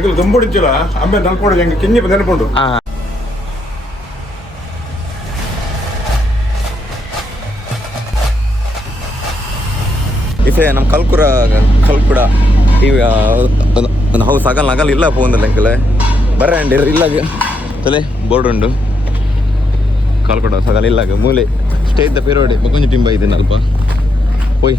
ಎಗ್ಲು ದುಂಬುಡಿಂಚಿಲ್ಲ ಅಂಬೆ ನಲ್ಕೊಂಡು ಹೆಂಗೆ ಕಿನ್ನಿ ನೆನಪುಂಡು ಇಸೆ ನಮ್ಮ ಕಲ್ಕುಡ ಈ ಒಂದು ಹೌಸ್ ಅಗಲ್ ಇಲ್ಲ ಪೋಂದಿಲ್ಲ ಅಂಕಲ್ ಬರ್ರಂಡಿ ಇಲ್ಲ ತಲೆ ಬೋರ್ಡ್ ಉಂಡು ಕಲ್ಕುಡ ಸಗಲ್ ಇಲ್ಲ ಮೂಲೆ ಸ್ಟೇ ಇದ್ದ ಪೇರೋಡಿ ಕೊಂಚ ಟಿಂಬ ಇದೆ ಅಲ್ಪ ಹೋಯ್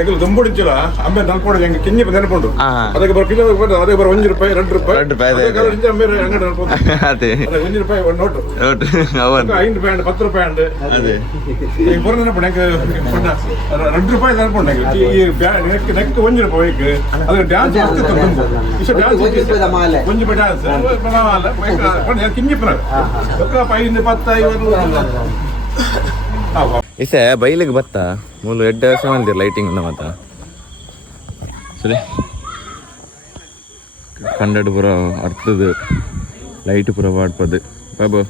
ಎಗ್ಲು ದುಂಬುಡಿಂಚಿಲ್ಲ ಅಂಬೆ ನಲ್ಕೊಂಡು ಹೆಂಗೆ ಕಿನ್ನಿ ನೆನಪುಂಡು ಅದಕ್ಕೆ ಬರೋ ಕಿಲೋ ಅದೇ ಬರೋ ₹1 ₹2 ಅಂಬೆ ಅಂಗಡಿ ನಲ್ಕೊಂಡು ಅದೇ ₹1 ಒಂದು ನೋಟು ₹5 ₹10 ಅಂಡ್ ಅದೇ ಈಗ ಬರೋ ನೆನಪುಂಡು ಹೆಂಗೆ ₹2 ನೆನಪುಂಡು ಹೆಂಗೆ ಈ ನೆಕ್ ₹1 ಅದಕ್ಕೆ ಡ್ಯಾನ್ಸ್ ಆಗ್ತಿತ್ತು ಇಷ್ಟು ಡ್ಯಾನ್ಸ್ ₹1 ಡ್ಯಾನ್ಸ್ ಕಿನ್ನಿ ಪುನಃ 5 10 ಇಸೆ ಬೈಲಿಗೆ ಬತ್ತ ಮೂಲು ಎಡ್ಡ ಮಂದಿರ ಲೈಟಿಂಗ್ ಉಂಡ ಮಾತ ಸರಿ ಕಂಡಡು ಪುರ ಅರ್ಥದ ಲೈಟ್ ಪುರ ಪಾಡ್ಪದು ಬಾಬು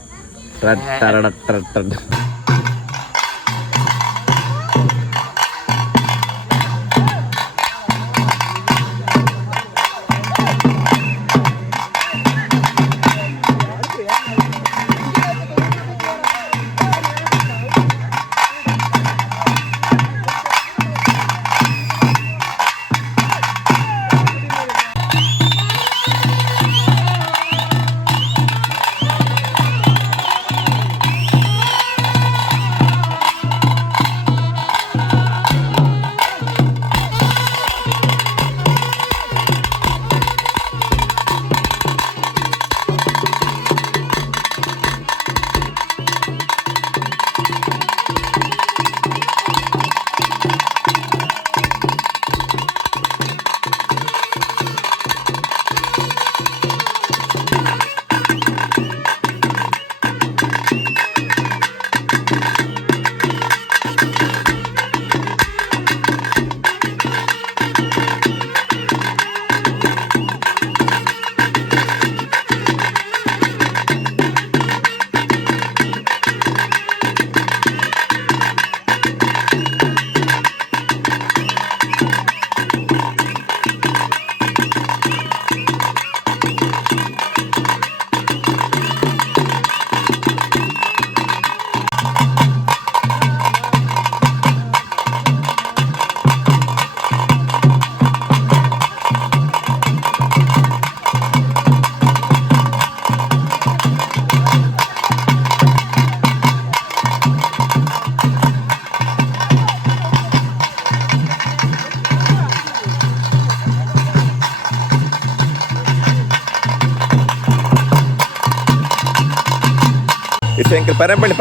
ಎಂಕಲ್ ಪರಂಬಳಿ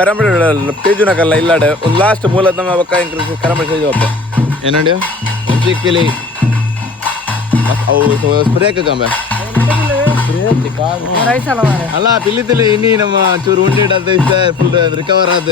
ಪೇಜುನಕಲ್ಲ ಇಲ್ಲಾಡ ಒಂದು ಲಾಸ್ಟ್ ಮೂಲದ ನಮ್ಮ ಬಕ್ಕ ಎಂಕಲ್ ಕರಂಬಳಿ ಸೇಜು ಅಪ್ಪ ಏನಂಡಿ ಒಂಚಿ ಪಿಲಿ ಅವು ಸ್ಪ್ರೇಕ್ ಕಂಬೆ ಅಲ್ಲ ಪಿಲ್ಲಿತಿಲ್ಲ ಇನ್ನಿ ನಮ್ಮ ಚೂರು ಉಂಡೆ ಫುಲ್ ರಿಕವರ್ ಆದ